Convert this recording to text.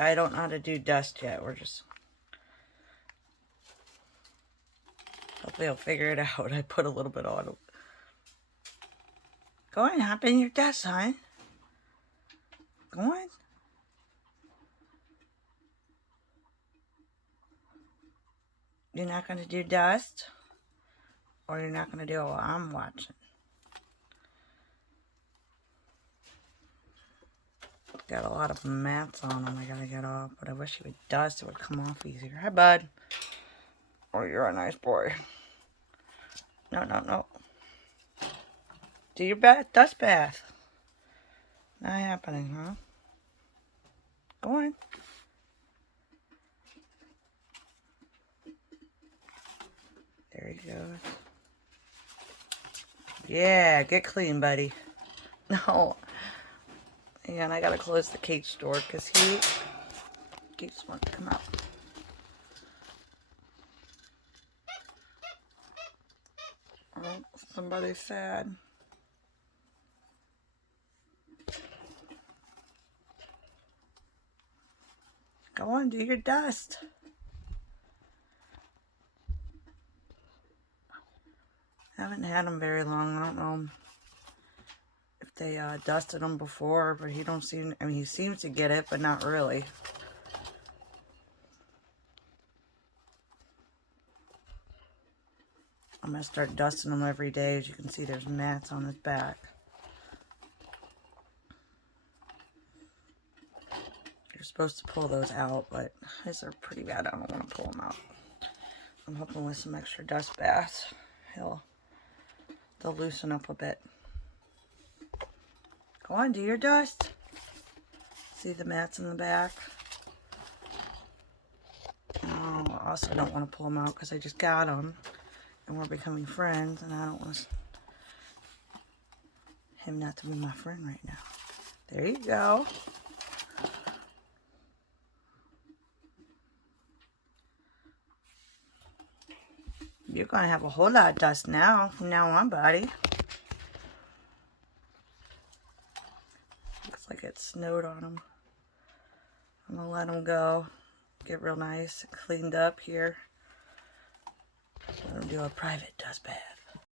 I don't know how to do dust yet. We're just... Hopefully I'll figure it out. I put a little bit on. Go on, hop in your dust, hon. Go on. You're not going to do dust? Or you're not going to do it while I'm watching? Got a lot of mats on them I gotta get off, but I wish he would dust. It would come off easier. Hi, bud. Oh, you're a nice boy. No, no, no. Do your dust bath. Not happening, huh? Go on. There he goes. Yeah, get clean, buddy. No. And I gotta close the cage door because he keeps wanting to come out. Oh, somebody's sad. Go on, do your dust. I haven't had him very long. I don't know if they dusted him before, but he don't seem, I mean, he seems to get it, but not really. I'm going to start dusting him every day. As you can see, there's mats on his back. You're supposed to pull those out, but his are pretty bad. I don't want to pull them out. I'm hoping with some extra dust baths, they'll loosen up a bit. Go on, do your dust. See the mats in the back? Oh, I also don't want to pull them out because I just got them. And we're becoming friends, and I don't want him not to be my friend right now. There you go. You're going to have a whole lot of dust now, from now on, buddy. Looks like it snowed on him. I'm going to let him go. Get real nice and cleaned up here. Let him do a private dust bath.